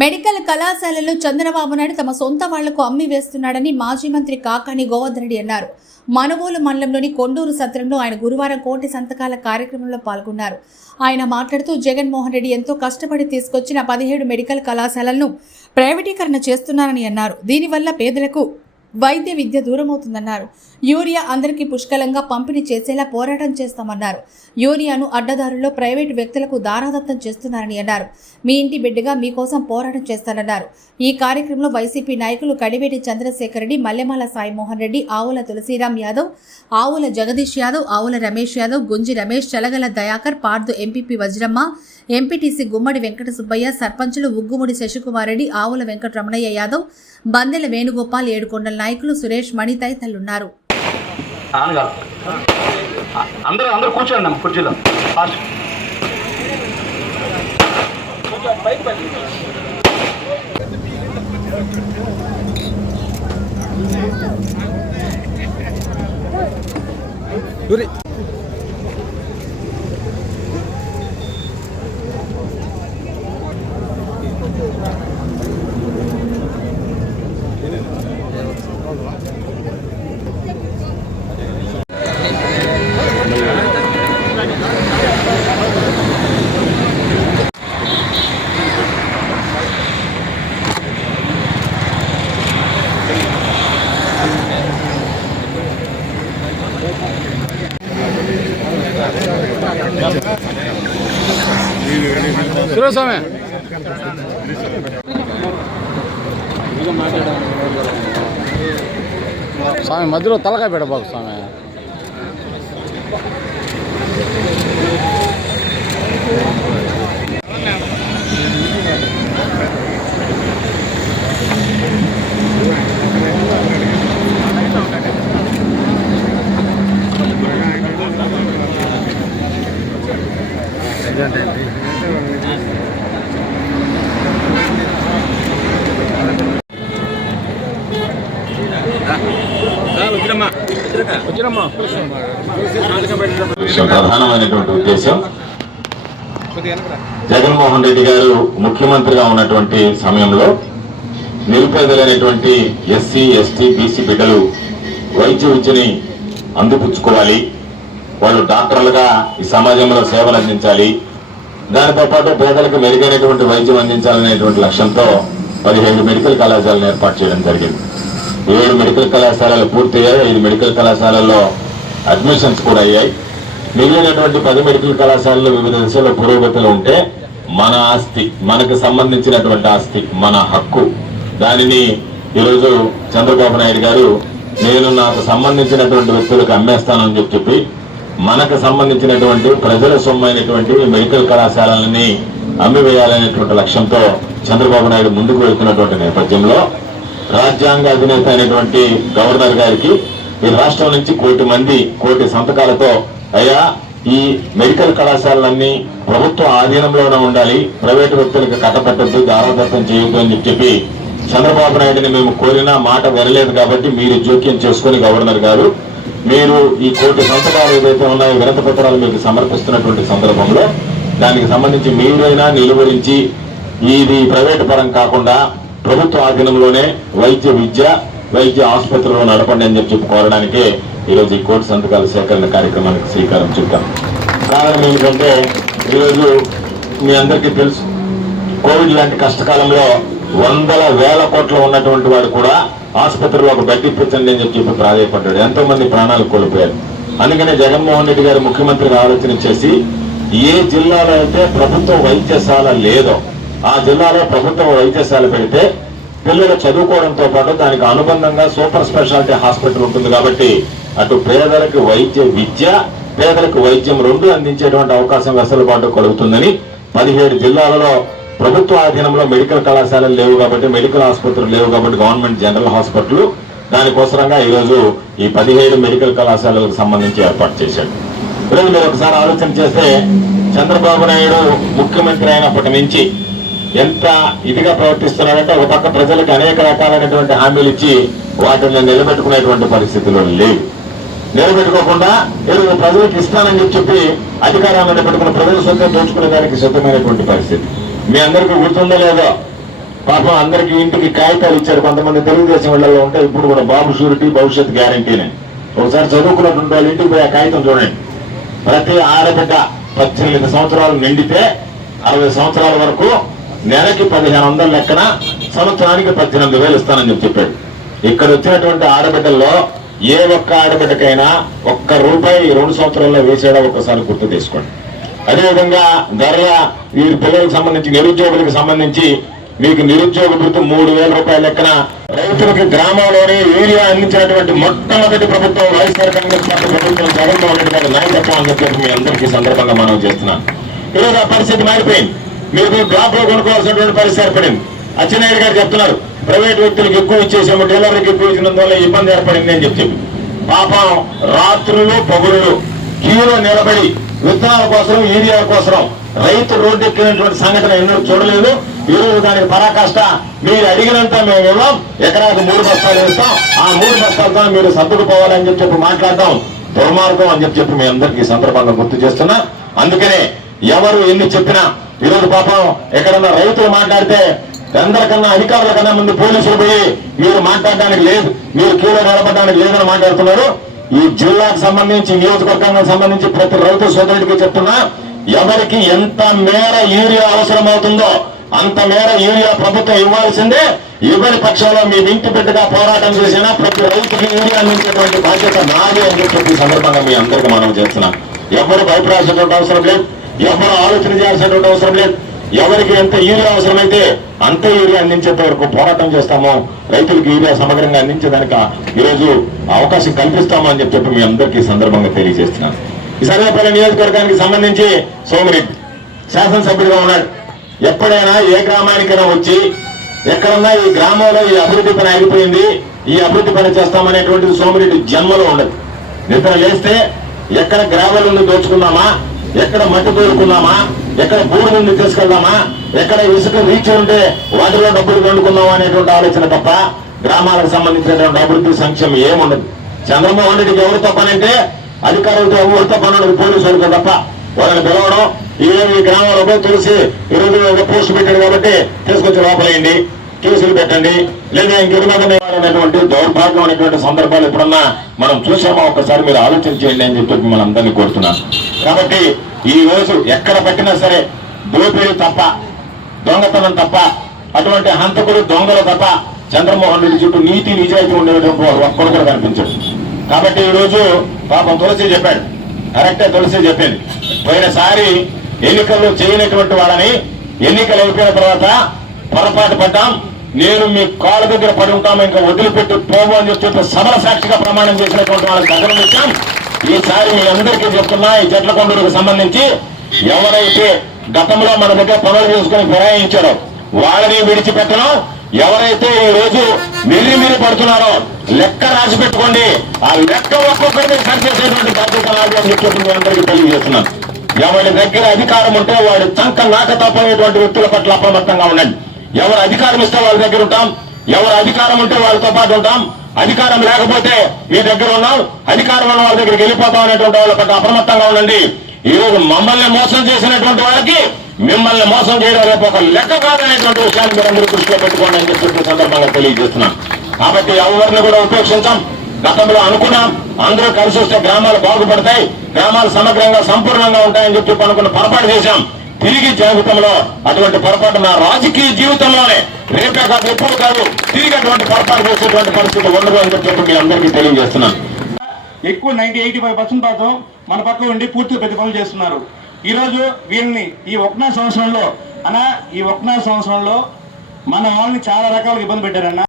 Medical కళాశాలలో చంద్రబాబు నాయుడు తమ సొంత వాళ్ళకు అమ్మి వేస్తున్నాడని మాజీ మంత్రి కాకాని గోవర్ధన్ రెడ్డి అన్నారు. మనవోలు మండలంలోని కొండూరు సత్రంలో ఆయన గురువారం కోటి సంతకాల కార్యక్రమంలో పాల్గొన్నారు. ఆయన మాట్లాడుతూ జగన్మోహన్ రెడ్డి ఎంతో కష్టపడి తీసుకొచ్చిన పదిహేడు మెడికల్ కళాశాలలను ప్రైవేటీకరణ చేస్తున్నారని అన్నారు. దీనివల్ల పేదలకు వైద్య విద్య దూరమవుతుందన్నారు. యూరియా అందరికీ పుష్కలంగా పంపిణీ చేసేలా పోరాటం చేస్తామన్నారు. యూరియాను అడ్డదారుల్లో ప్రైవేటు వ్యక్తులకు దారాదత్తం చేస్తున్నారని అన్నారు. మీ ఇంటి బిడ్డగా మీకోసం పోరాటం చేస్తానన్నారు. ఈ కార్యక్రమంలో వైసీపీ నాయకులు కడివేటి చంద్రశేఖర్ రెడ్డి మల్లెమాల సాయిమోహన్ రెడ్డి ఆవుల తులసీరాం యాదవ్ ఆవుల జగదీష్ యాదవ్ ఆవుల రమేష్ యాదవ్ గుంజి రమేష్ చలగల దయాకర్ పార్దు ఎంపీపీ వజ్రమ్మ ఎంపీటీసీ గుమ్మడి వెంకట సుబ్బయ్య సర్పంచులు ఉగ్గుముడి శశికుమార్ రెడ్డి ఆవుల వెంకటరమణయ్య యాదవ్ బందెల వేణుగోపాల్ ఏడుకొండల నాయకులు సురేష్ మణి తదితరులున్నారు అందరూ అందరూ కూర్చోండి కుర్చీలో. సురేస్వామి. స్వామి మధ్యలో తలకాయ పెడబాకు స్వామి. ప్రధానమైనటువంటి ఉద్దేశం. జగన్మోహన్ రెడ్డి గారు ముఖ్యమంత్రిగా ఉన్నటువంటి సమయంలో నిరుపేదలైనటువంటి ఎస్సీ ఎస్టీ బీసీ బిడ్డలు వైద్య విద్యని అందిపుచ్చుకోవాలి. వాళ్ళు డాక్టర్లుగా ఈ సమాజంలో సేవలు అందించాలి. దానితో పాటు పేదలకు మెరుగైనటువంటి వైద్యం అందించాలనేటువంటి లక్ష్యంతో పదిహేడు మెడికల్ కళాశాలను ఏర్పాటు చేయడం జరిగింది. ఏడు మెడికల్ కళాశాలలు పూర్తయ్యాయి. ఐదు మెడికల్ కళాశాలల్లో అడ్మిషన్స్ కూడా అయ్యాయి. మిగిలినటువంటి పది మెడికల్ కళాశాలలో వివిధ దశలో పురోగతులు ఉంటే మన ఆస్తి మనకు సంబంధించినటువంటి ఆస్తి మన హక్కు. దానిని ఈరోజు చంద్రబాబు నాయుడు గారు నేను నాకు సంబంధించినటువంటి వ్యక్తులకు అమ్మేస్తానని చెప్పి చెప్పి మనకు సంబంధించినటువంటి ప్రజల సొమ్మైనటువంటి మెడికల్ కళాశాలలని అమ్మివేయాలనేటువంటి లక్ష్యంతో చంద్రబాబు నాయుడు ముందుకు వెళ్తున్నటువంటి నేపథ్యంలో రాజ్యాంగ అధినేత అయినటువంటి గవర్నర్ గారికి ఈ రాష్ట్రం నుంచి కోటి మంది కోటి సంతకాలతో అయ్యా ఈ మెడికల్ కళాశాలలన్నీ ప్రభుత్వ ఆధీనంలోనే ఉండాలి ప్రైవేటు వ్యక్తులకు కట్టపెట్టద్దు దారాదత్తం చేయొద్దు అని చెప్పి చంద్రబాబు నాయుడిని మేము కోరినా మాట వినలేదు కాబట్టి మీరు జోక్యం చేసుకుని గవర్నర్ గారు మీరు ఈ కోటి సంతకాలు ఏదైతే ఉన్నాయో వినత పత్రాలు మీకు సమర్పిస్తున్నటువంటి సందర్భంలో దానికి సంబంధించి మీరైనా నిలువరించి ఇది ప్రైవేటు పరం కాకుండా ప్రభుత్వ ఆధీనంలోనే వైద్య విద్య వైద్య ఆసుపత్రులు నడపండి అని చెప్పి కోరడానికే ఈరోజు ఈ కోటి సంతకాల సేకరణ కార్యక్రమానికి శ్రీకారం చుట్టాం. కారణం ఏమిటంటే ఈరోజు మీ అందరికీ తెలుసు కోవిడ్ లాంటి కష్టకాలంలో వందల వేల కోట్లు ఉన్నటువంటి వాడు కూడా ఆసుపత్రిలో ఒక బెడ్ ఇప్పించండి అని చెప్పి ప్రాధాయపడ్డాడు. ఎంతో మంది ప్రాణాలు కోల్పోయారు. అందుకనే జగన్మోహన్ రెడ్డి గారు ముఖ్యమంత్రిగా ఆలోచన చేసి ఏ జిల్లాలో అయితే ప్రభుత్వ వైద్యశాల లేదో ఆ జిల్లాలో ప్రభుత్వ వైద్యశాల పెడితే పిల్లలు చదువుకోవడంతో పాటు దానికి అనుబంధంగా సూపర్ స్పెషాలిటీ హాస్పిటల్ ఉంటుంది కాబట్టి అటు పేదలకు వైద్య విద్య పేదలకు వైద్యం రెండు అందించేటువంటి అవకాశం వెసులుబాటు కలుగుతుందని పదిహేడు జిల్లాలలో ప్రభుత్వ ఆధీనంలో మెడికల్ కళాశాలలు లేవు కాబట్టి మెడికల్ ఆసుపత్రులు లేవు కాబట్టి గవర్నమెంట్ జనరల్ హాస్పిటల్ దానికోసరంగా ఈరోజు ఈ పదిహేడు మెడికల్ కళాశాలలకు సంబంధించి ఏర్పాటు చేశాడు ఈరోజు మీరు ఒకసారి ఆలోచన చేస్తే చంద్రబాబు నాయుడు ముఖ్యమంత్రి అయినప్పటి నుంచి ఎంత ఇదిగా ప్రవర్తిస్తున్నాడంటే ఒక పక్క ప్రజలకు అనేక రకాలైనటువంటి హామీలు ఇచ్చి వాటిని నిలబెట్టుకునేటువంటి పరిస్థితులు లేవు నిలబెట్టుకోకుండా ఈరోజు ప్రజలకు ఇస్తానని చెప్పి అధికారాన్ని పెట్టుకున్న ప్రజల సొంతం దోచుకునే దానికి సిద్ధమైనటువంటి పరిస్థితి. మీ అందరికీ గుర్తుందో లేదో? పాపం అందరికి ఇంటికి కాగితాలు ఇచ్చారు. కొంతమంది తెలుగుదేశం వాళ్ళలో ఉంటే ఇప్పుడు కూడా బాబు షూరిటీ భవిష్యత్ గ్యారంటీని. ఒకసారి చదువుకున్నటువంటి వాళ్ళు ఇంటికి పోయి ఆ కాగితం చూడండి. ప్రతి ఆడబిడ్డ పద్దెనిమిది సంవత్సరాలు నిండితే అరవై సంవత్సరాల వరకు నెలకి పదిహేను వందల లెక్కన సంవత్సరానికి పద్దెనిమిది వేలు ఇస్తానని చెప్పి చెప్పాడు. ఇక్కడ వచ్చినటువంటి ఆడబిడ్డల్లో ఏ ఒక్క ఆడబిడ్డకైనా ఒక్క రూపాయి రెండు సంవత్సరాల్లో వేసేడా ఒక్కసారి గుర్తు తీసుకోండి అదేవిధంగా ధరల ఈ పిల్లలకు సంబంధించి నిరుద్యోగులకు సంబంధించి మీకు నిరుద్యోగ భృతి మూడు వేల రూపాయల లెక్కన రైతులకు గ్రామంలోనే యూరియా అందించినటువంటి మొట్టమొదటి ప్రభుత్వం వైఎస్ఆర్ కాంగ్రెస్ పార్టీ ప్రభుత్వం జగన్మోహన్ రెడ్డి గారి నాయకత్వం అని చెప్పి మీ అందరికీ సందర్భంగా మనం చేస్తున్నాం ఈరోజు ఆ పరిస్థితి మారిపోయింది. మీకు బ్లాక్లో కొనుక్కోవాల్సినటువంటి పరిస్థితి ఏర్పడింది. అచ్చెన్నాయుడు గారు చెప్తున్నారు ప్రైవేట్ వ్యక్తులకు ఎక్కువ ఇచ్చేసాము డీలర్లకు ఎక్కువ ఇచ్చినందువల్ల ఇబ్బంది ఏర్పడింది అని చెప్పి పాపం రాత్రులు పగులు క్యూలో నిలబడి విత్తనాల కోసం యూరియా కోసం రైతు రోడ్డు ఎక్కినటువంటి సంఘటన ఎన్నో చూడలేదు. ఈ రోజు దానికి పరాకాష్ట మీరు అడిగినంత మేము ఇవ్వం. ఎకరాకు మూడు బస్తాలు ఇస్తాం. ఆ మూడు బస్తాలతో మీరు సర్దుకుపోవాలని చెప్పి చెప్పి మాట్లాడదాం దుర్మార్గం అని చెప్పి చెప్పి మీ అందరికీ సందర్భంగా గుర్తు చేస్తున్నా. అందుకనే ఎవరు ఎన్ని చెప్పినా ఈరోజు పాపం ఎక్కడన్నా రైతులు మాట్లాడితే అందరికన్నా అధికారుల కన్నా ముందు పోలీసులు పోయి మీరు మాట్లాడడానికి లేదు మీరు క్యూలో నిలబడడానికి లేదని మాట్లాడుతున్నారు. ఈ జిల్లాకు సంబంధించి నియోజకవర్గానికి సంబంధించి ప్రతి రైతు సోదరుడికి చెప్తున్నా ఎవరికి ఎంత మేర యూరియా అవసరం అవుతుందో అంత మేర యూరియా ప్రభుత్వం ఇవ్వాల్సిందే. ఇవ్వని పక్షంలో మీ ఇంటి బిడ్డగా పోరాటం చేసినా ప్రతి రైతుకి యూరియా అందించేటువంటి బాధ్యత నాదే అని చెప్పి సందర్భంగా మీ అందరికీ మనం చేస్తున్నాం. ఎవరు భయపడాల్సినటువంటి అవసరం లేదు. ఎవరు ఆలోచన చేయాల్సినటువంటి అవసరం లేదు. ఎవరికి ఎంత యూరియా అవసరమైతే అంత యూరియా అందించేంత వరకు పోరాటం చేస్తామో రైతులకు యూరియా సమగ్రంగా అందించేదానికి ఈరోజు అవకాశం కల్పిస్తామని అని చెప్పి మీ అందరికీ సందర్భంగా తెలియజేస్తున్నాను. ఈ సర్వేపల్లి నియోజకవర్గానికి సంబంధించి సోమిరెడ్డి శాసనసభ్యుడిగా ఉన్నాడు. ఎప్పుడైనా ఏ గ్రామానికైనా వచ్చి ఎక్కడన్నా ఈ గ్రామంలో ఈ అభివృద్ధి పని ఆగిపోయింది ఈ అభివృద్ధి పని చేస్తామనేటువంటిది సోమిరెడ్డి జన్మలో ఉండదు. నిద్ర లేస్తే ఎక్కడ గ్రావెల్ నుండి దోచుకుందామా? ఎక్కడ మట్టి కోరుకున్నామా? ఎక్కడ భూమి నుండి తీసుకెళ్దామా? ఎక్కడ ఇసుక రీచ్ ఉంటే వాటిలో డబ్బులు కొనుక్కుందామా అనేటువంటి ఆలోచన తప్ప గ్రామాలకు సంబంధించినటువంటి అభివృద్ధి సంక్షేమం ఏముండదు. చంద్రమోహన్ రెడ్డికి ఎవరు తప్పనంటే అంటే అధికారులతో ఎవరితో తప్పనడు ఉండదు పోలీసులతో తప్ప వాళ్ళని పిలవడం. ఈ ఈ గ్రామంలో తులసి ఈరోజు రోజు ఒక పోస్ట్ పెట్టాడు కాబట్టి తీసుకొచ్చి లోపలేయండి కేసులు పెట్టండి. లేదా ఇంకెటువంటి దౌర్భాగ్యం అనేటువంటి సందర్భాలు ఎప్పుడన్నా మనం చూసామా ఒకసారి మీరు ఆలోచన చేయండి అని చెప్పి మనం అందరినీ కోరుతున్నాను. కాబట్టి ఈ రోజు ఎక్కడ పట్టినా సరే దోపిడీ తప్ప దొంగతనం తప్ప అటువంటి హంతకుడు దొంగలు తప్ప చంద్రమోహన్ రెడ్డి చుట్టూ నీతి నిజాయితీ ఉండేటువంటి వాడు ఒక్కడు కూడా కనిపించడు. కాబట్టి ఈ రోజు పాపం తులసి చెప్పాడు. కరెక్టే తులసి చెప్పింది. పోయినసారి ఎన్నికల్లో చేయనటువంటి వాళ్ళని ఎన్నికలు అయిపోయిన తర్వాత పొరపాటు పడ్డాం. నేను మీ కాళ్ళ దగ్గర పడి ఉంటాము ఇంకా వదిలిపెట్టి పోము అని చెప్పి సభల సాక్షిగా ప్రమాణం చేసినటువంటి వాళ్ళకి దగ్గర వచ్చాం. ఈసారి మీ అందరికీ చెప్తున్నా ఈ చెట్ల కొండలకు సంబంధించి ఎవరైతే గతంలో మన దగ్గర పనులు చేసుకుని ఫిరాయించారో వాళ్ళని విడిచిపెట్టడం ఎవరైతే ఈ రోజు మిల్లి మిల్లి పడుతున్నారో లెక్క రాసి పెట్టుకోండి. ఆ లెక్క ఒక్కొక్కరిని సరి చేసేటువంటి బాధ్యత నాది అని చెప్పి అందరికీ తెలియజేస్తున్నాను. ఎవరి దగ్గర అధికారం ఉంటే వాడి చంక నాక తప్పనేటువంటి వ్యక్తుల పట్ల అప్రమత్తంగా ఉండండి. ఎవరు అధికారం ఇస్తే వాళ్ళ దగ్గర ఉంటాం ఎవరు అధికారం ఉంటే వాళ్ళతో పాటు ఉంటాం అధికారం లేకపోతే మీ దగ్గర ఉన్నాం అధికారం ఉన్న వాళ్ళ దగ్గరికి వెళ్ళిపోతాం అనేటువంటి వాళ్ళ పట్ల అప్రమత్తంగా ఉండండి. ఈ రోజు మమ్మల్ని మోసం చేసినటువంటి వాళ్ళకి మిమ్మల్ని మోసం చేయడం రేపు ఒక లెక్క కాదనేటువంటి విషయాన్ని మీరు అందరూ దృష్టిలో పెట్టుకోండి అని చెప్పి సందర్భంగా తెలియజేస్తున్నాం. కాబట్టి ఎవరిని కూడా ఉపేక్షించాం. గతంలో అనుకున్నాం. అందరూ కలిసి వస్తే గ్రామాలు బాగుపడతాయి. గ్రామాలు సమగ్రంగా సంపూర్ణంగా ఉంటాయని చెప్పి అనుకున్న పొరపాటు చేశాం. తిరిగి జీవితంలో అటువంటి పొరపాటు నా రాజకీయ జీవితంలోనే రేపే కాదు ఎప్పుడు కాదు తిరిగి అటువంటి పొరపాటు చేసేటువంటి పరిస్థితి ఉండదు అని చెప్పి మీ అందరికీ తెలియజేస్తున్నాను. ఎక్కువ నైన్టీ ఎయిటీ ఫైవ్ పర్సెంట్ శాతం మన పక్క ఉండి పూర్తిగా ప్రతిఫలం చేస్తున్నారు. ఈ రోజు వీళ్ళని ఈ ఒకనా సంవత్సరంలో అనా ఈ ఒకనా సంవత్సరంలో మన వాళ్ళని చాలా రకాలుగా ఇబ్బంది పెట్టారన్న.